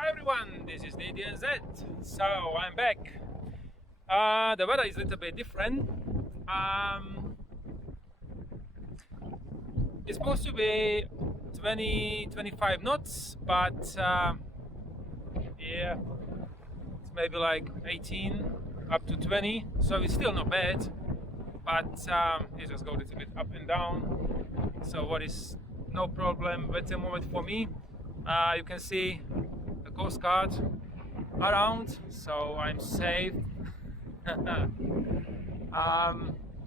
Hi everyone, this is DDNZ. So I'm back. The weather is a little bit different. It's supposed to be 20-25 knots, but yeah, it's maybe like 18 up to 20, so it's still not bad, but it just goes a little bit up and down. So what is no problem at the moment for me. You can see the Coast Guard around, so I'm safe.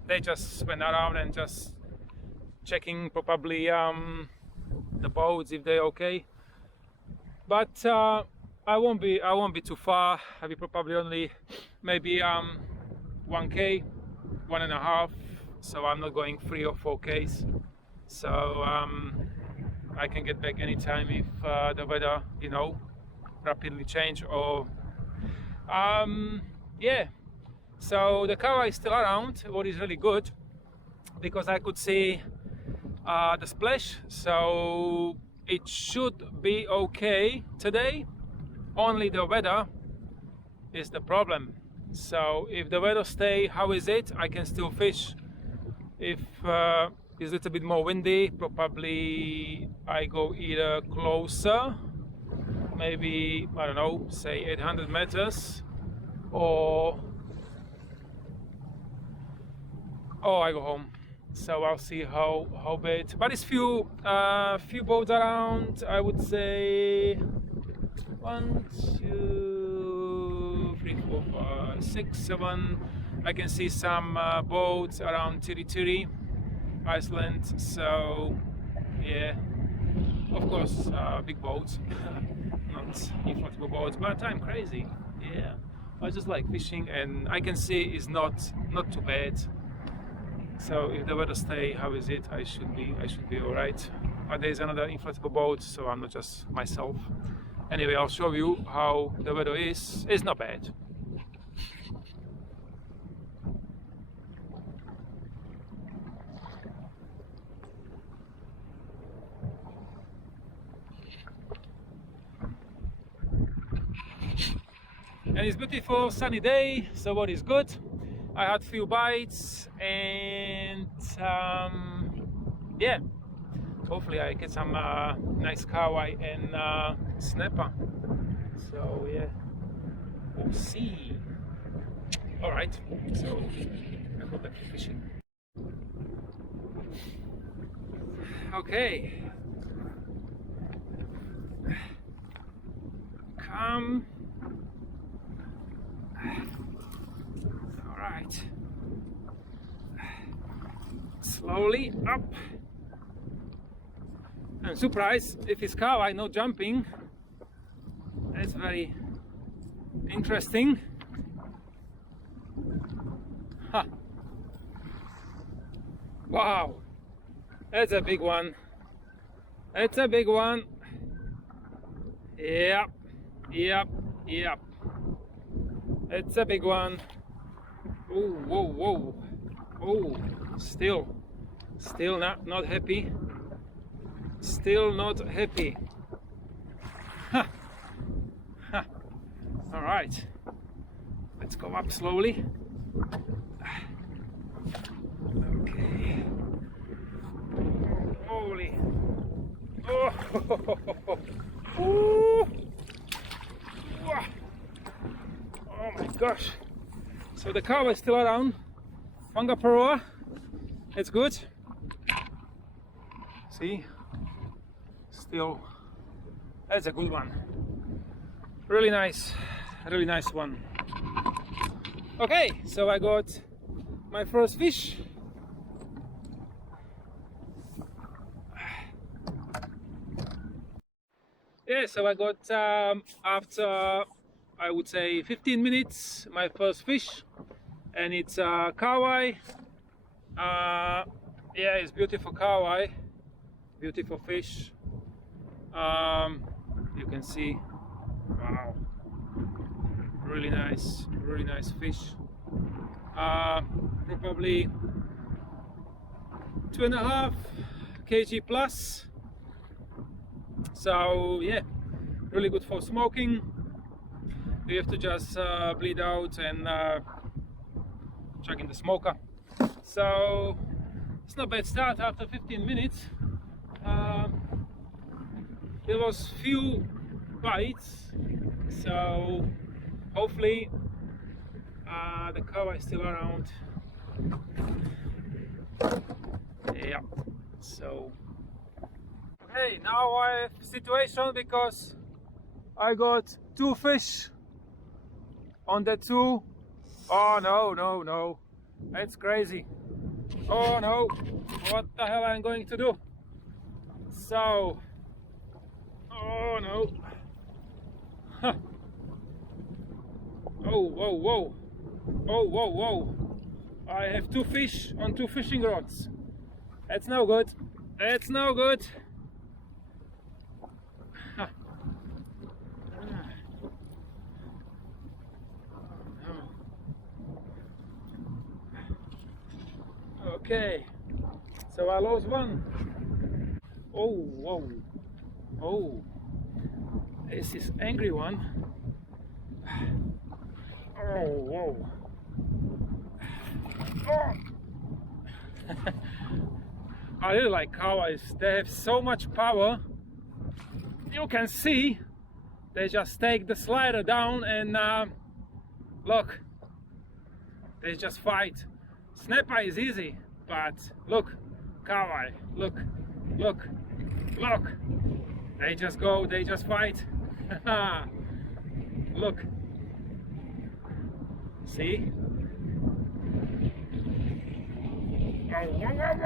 They just went around and just checking probably the boats if they're okay. But I won't be too far. I'll be probably only maybe 1k, 1.5. So I'm not going 3 or 4k's. So I can get back anytime if the weather, you know, rapidly change or yeah. So the Kahawai is still around, what is really good, because I could see the splash, so it should be okay today. Only the weather is the problem. So if the weather stay how is it, I can still fish. If it's a little bit more windy, probably I go either closer, maybe, I don't know, say 800 meters, or I go home. So I'll see how bad. But it's few boats around. I would say 1, 2, 3, 4, 5, 6, 7. I can see some boats around Tiri Iceland. So yeah, of course big boats, not inflatable boats. But I'm crazy. Yeah, I just like fishing, and I can see it's not too bad. So if the weather stay how is it, I should be all right. But there's another inflatable boat, so I'm not just myself. Anyway, I'll show you how the weather is. It's not bad. And it's beautiful sunny day, so what is good, I had few bites, and yeah, hopefully I get some nice Kahawai and snapper. So yeah, we'll see. All right, so I go back to fishing. Okay, come. All right, slowly up. I'm surprised if it's Kahawai, no jumping. That's very interesting. Huh. Wow, that's a big one. That's a big one. Yep. It's a big one. Oh, whoa. Oh, still not happy. Still not happy. Huh. All right, let's go up slowly. Okay. Holy. Oh. Ooh. Oh my gosh. So the Kahawai is still around. Manga Paroa. It's good. See? Still. That's a good one. Really nice one. Okay, so I got my first fish. Yeah, so I got after I would say 15 minutes my first fish, and it's Kahawai. Yeah, it's beautiful Kahawai, beautiful fish. You can see, wow, really nice fish. Probably 2.5 kg plus. So yeah, really good for smoking. You have to just bleed out and chuck in the smoker. So it's not bad start after 15 minutes. There was few bites, so hopefully the Kahawai is still around. Yeah, so okay, now I have a situation because I got 2 fish on the 2. Oh no, that's crazy. Oh no, what the hell I'm going to do? So, oh no. Huh. Oh, whoa. I have 2 fish on 2 fishing rods. That's no good. That's no good. Huh. Okay, so I lost 1. Oh, whoa. Oh, this is angry one. Oh, whoa. Oh. I really like Kahawais. They have so much power. You can see they just take the slider down and look, they just fight. Snapper is easy, but look, Kahawai, look. They just go, they just fight. Look. See? Whoa.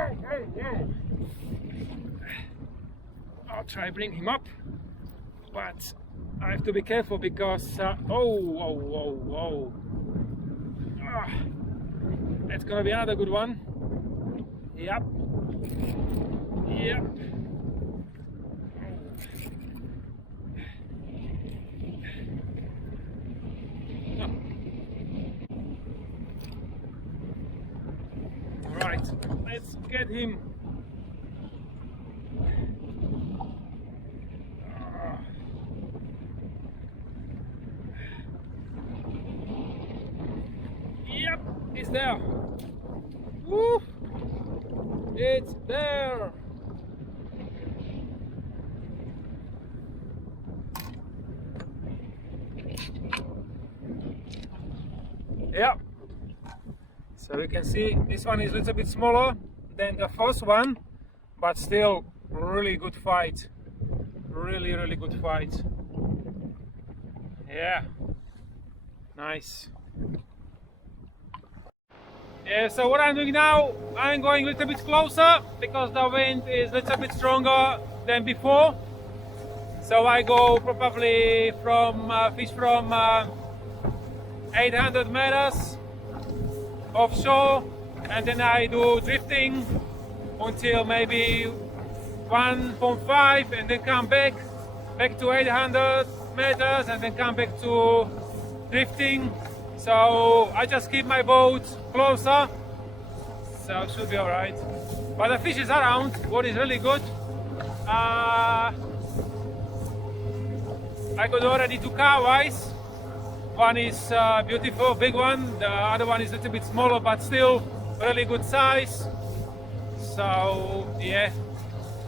I'll try bring him up, but I have to be careful because whoa. That's gonna be another good one. Yep. Right, let's get him. Yep, it's there. Woo! It's there. Yep. So you can see this one is a little bit smaller than the first one, but still really good fight. Really good fight. Yeah, nice. Yeah, so what I'm doing now, I'm going a little bit closer because the wind is a little bit stronger than before. So I go probably from fish from 800 meters offshore, and then I do drifting until maybe 1.5 and then come back to 800 meters and then come back to drifting. So I just keep my boat closer, so it should be alright. But the fish is around, what is really good. I got already 2 Kahawais. One is beautiful, big one. The other one is a little bit smaller, but still really good size. So yeah,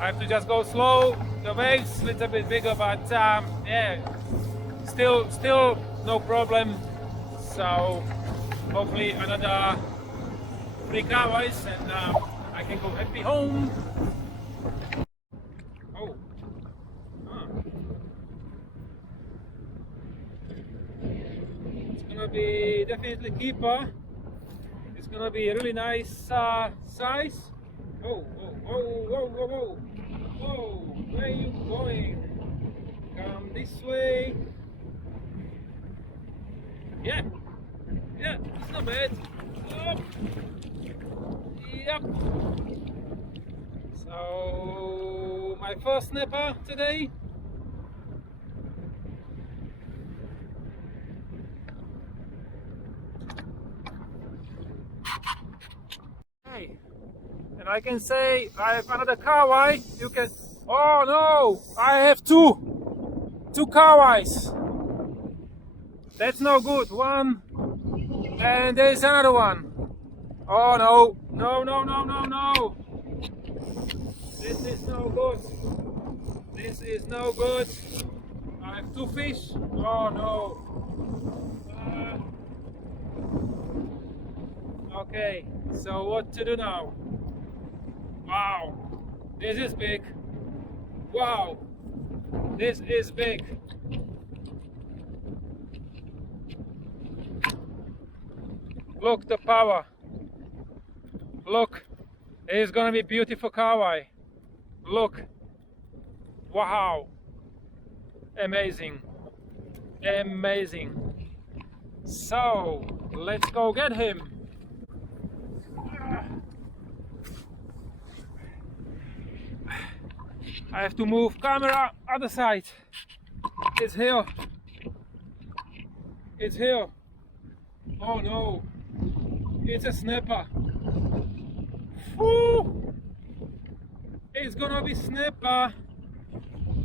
I have to just go slow. The waves a little bit bigger, but yeah, still no problem. So hopefully another 3 Kahawais and I can go happy home. Oh. It's gonna be definitely keeper. It's gonna be a really nice size. Oh, whoa, where are you going? Come this way. Yeah, it's not bad. Oh. Yep. So my first snapper today. Hey, and I can say I have another Kahawai. You can. Oh no, I have 2. 2 Kahawais. That's no good. One, and there's another one. Oh no, no, no, no, no, no. This is no good. This is no good. I have 2 fish. Oh no. Okay, so what to do now? Wow, this is big. Wow, this is big. Look the power. Look, it's gonna be beautiful Kahawai. Look. Wow. Amazing. Amazing. So, let's go get him. I have to move camera other side. It's here. It's here. Oh no. It's a snapper. Woo! It's gonna be snapper.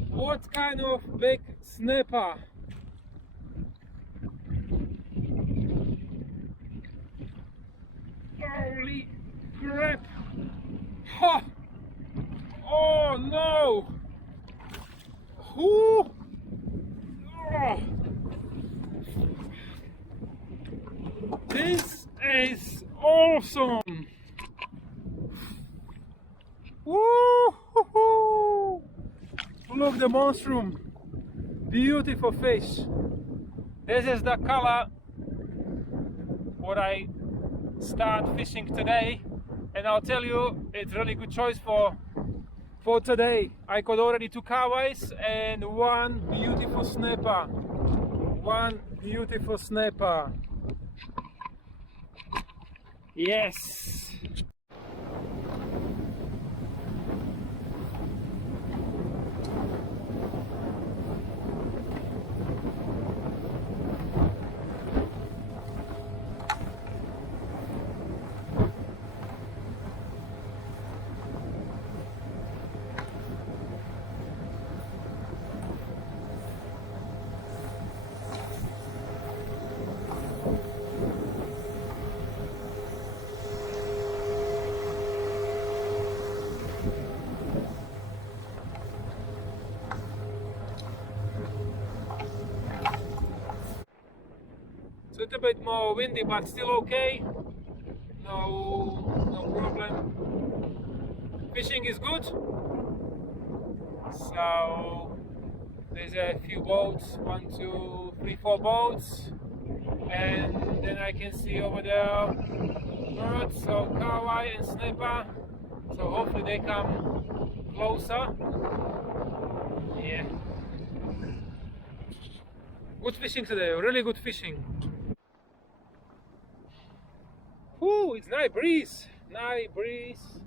What kind of big snapper? Holy crap! Ha! Oh no! Whoo! Oh. This is awesome! Woo-hoo-hoo. Look the monstrum! Beautiful fish! This is the color what I start fishing today, and I'll tell you it's really good choice for today. I caught already 2 Kahawais and 1 beautiful snapper. 1 beautiful snapper. Yes! It's a little bit more windy, but still okay. No problem. Fishing is good. So there's a few boats, 1, 2, 3, 4 boats, and then I can see over there birds, so Kahawai and snapper. So hopefully they come closer. Yeah. Good fishing today, really good fishing. Ooh, it's nice breeze, nice breeze.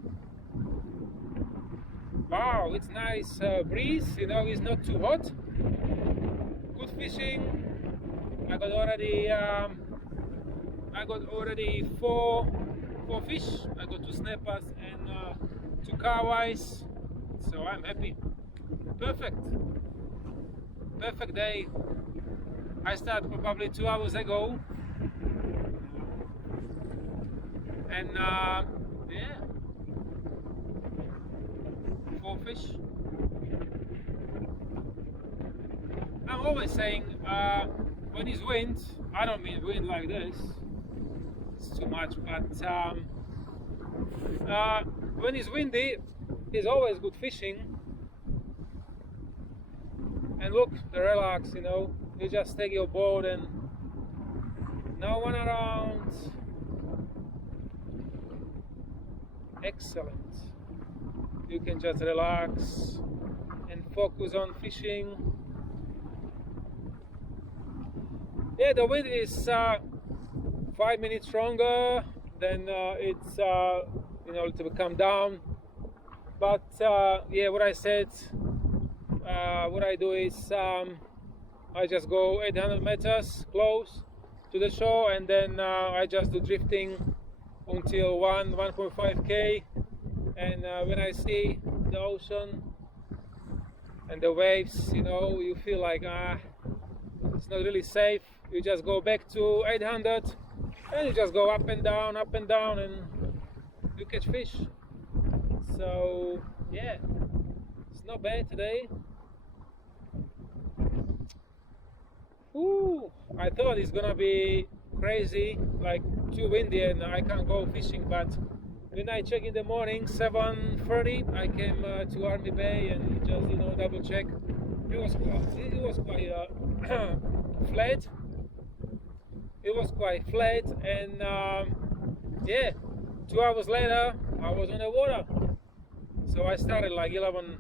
Wow, it's nice breeze, you know, it's not too hot. Good fishing. I got already four fish. I got 2 snappers and 2 Kahawais, so I'm happy. Perfect day. I started probably 2 hours ago, and yeah, 4 fish. I'm always saying when it's wind, I don't mean wind like this, it's too much, but when it's windy, it's always good fishing. And look, the relax, you know, you just take your boat and no one around. Excellent. You can just relax and focus on fishing. Yeah, the wind is 5 minutes stronger, then it's you know, to come down. But yeah, what I said, what I do is I just go 800 meters close to the shore, and then I just do drifting until 1.5k, and when I see the ocean, and the waves, you know, you feel like it's not really safe. You just go back to 800 and you just go up and down, and you catch fish. So yeah, it's not bad today. Ooh, I thought it's gonna be crazy, like too windy and I can't go fishing, but when I check in the morning, 7:30, I came to Army Bay and just, you know, double check. It was quite flat. It was quite flat, and yeah, 2 hours later I was on the water. So I started like 11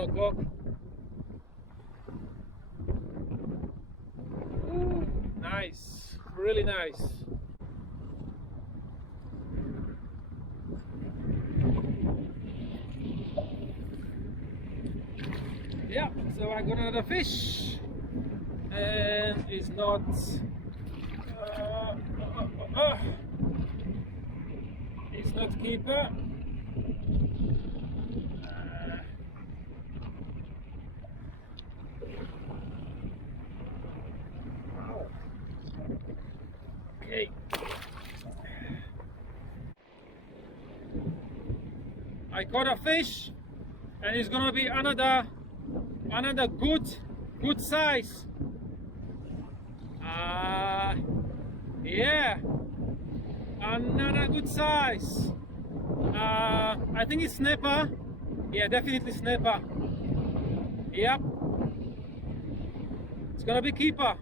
o'clock. Ooh, nice, really nice. Yeah, so I got another fish, and it's not it's not keeper. Okay, I caught a fish, and it's gonna be another good size. Yeah, another good size. I think it's snapper. Yeah, definitely snapper. Yep, it's gonna be keeper.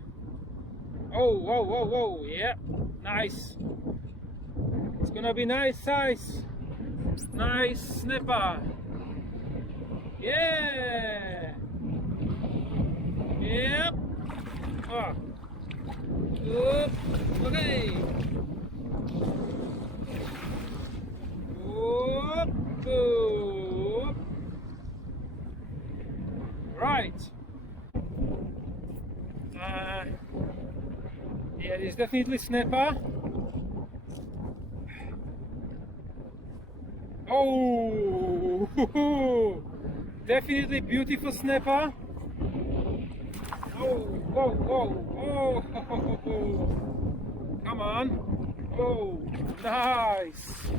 Oh, whoa, whoa, whoa, yeah, nice. It's gonna be nice size, nice snapper. Yeah. Yep. Oh. Oop. Okay. Oop. Oop. Right. Yeah, it is definitely snapper. Oh, definitely beautiful snapper. Oh, whoa, whoa, oh, come on. Oh, nice,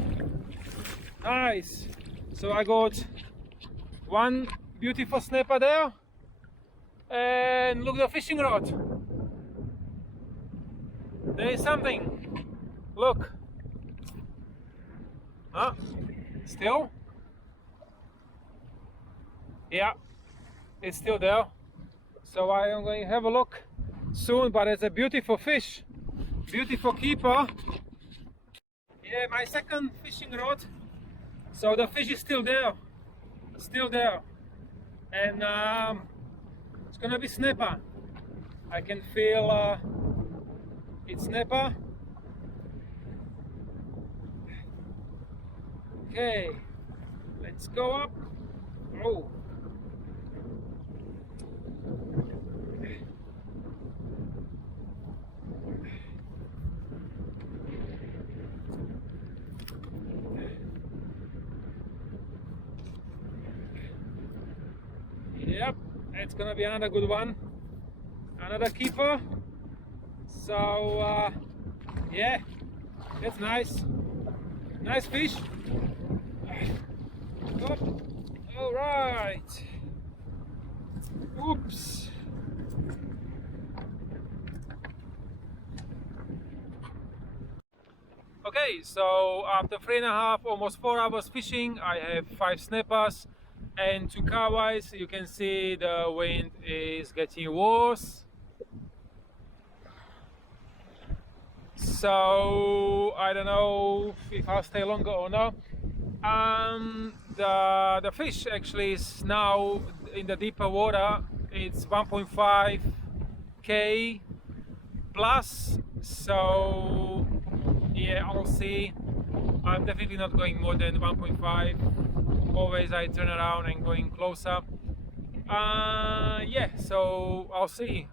nice. So I got one beautiful snapper there, and look at the fishing rod. There is something. Look. Huh? Still? Yeah, it's still there. So I am going to have a look soon, but it's a beautiful fish, beautiful keeper. Yeah, my second fishing rod. So the fish is still there, and it's gonna be snapper. I can feel it's snapper. Okay, let's go up. Oh. Yep, it's gonna be another good one, another keeper. So yeah, that's nice, nice fish. Oh, all right. Oops. Okay, so after 3.5, almost 4 hours fishing, I have 5 snappers and 2 kahawais. You can see the wind is getting worse. So I don't know if I'll stay longer or not. The fish actually is now in the deeper water. It's 1.5 K plus. So yeah, I'll see. I'm definitely not going more than 1.5. Always I turn around and going closer. Yeah, so I'll see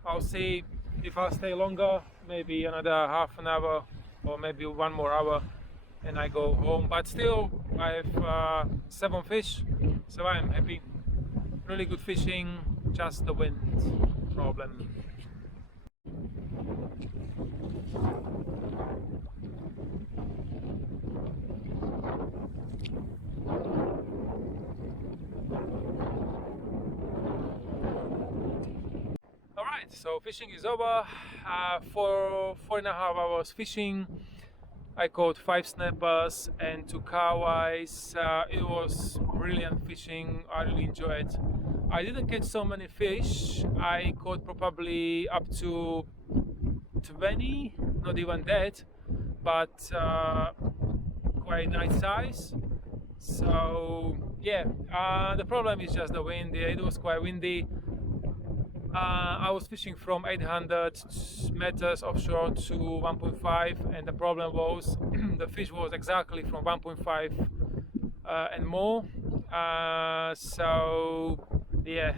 if I'll stay longer, maybe another half an hour or maybe 1 more hour and I go home. But still I have 7 fish, so I'm happy. Really good fishing, just the wind problem. Alright, so fishing is over. For 4.5 hours fishing, I caught 5 snappers and 2 kahawais. It was brilliant fishing. I really enjoyed it. I didn't catch so many fish. I caught probably up to 20, not even that, but quite nice size. So yeah, the problem is just the wind. It was quite windy. I was fishing from 800 meters offshore to 1.5, and the problem was the fish was exactly from 1.5 and more. So yeah,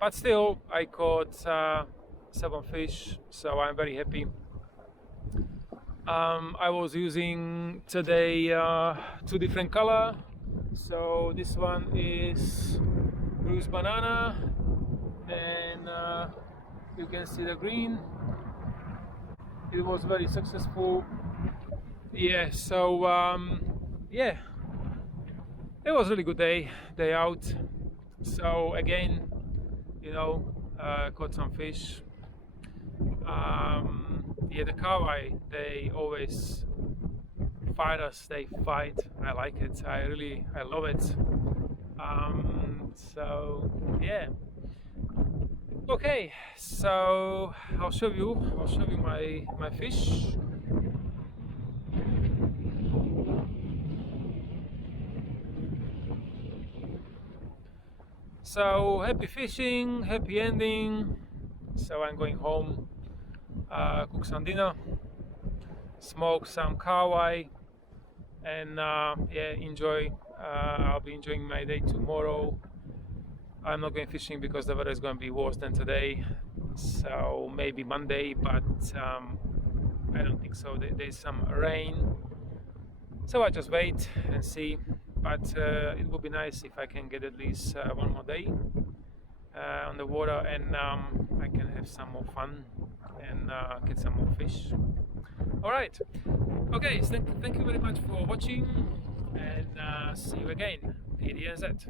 but still I caught 7 fish, so I'm very happy. I was using today 2 different color. So this one is bruised banana, then you can see the green. It was very successful. Yeah, so yeah, it was a really good day out. So again, you know, caught some fish. Yeah, the Kahawai, they always fight us. They fight. I like it. I love it. So yeah. Okay, so I'll show you my fish. So happy fishing, happy ending. So I'm going home, cook some dinner, smoke some kahawai, and yeah, enjoy. I'll be enjoying my day tomorrow. I'm not going fishing because the weather is going to be worse than today, so maybe Monday, but I don't think so. There's some rain, so I just wait and see. But it would be nice if I can get at least 1 more day on the water, and I can have some more fun and get some more fish. Alright, okay, so thank you very much for watching, and see you again. PDNZ.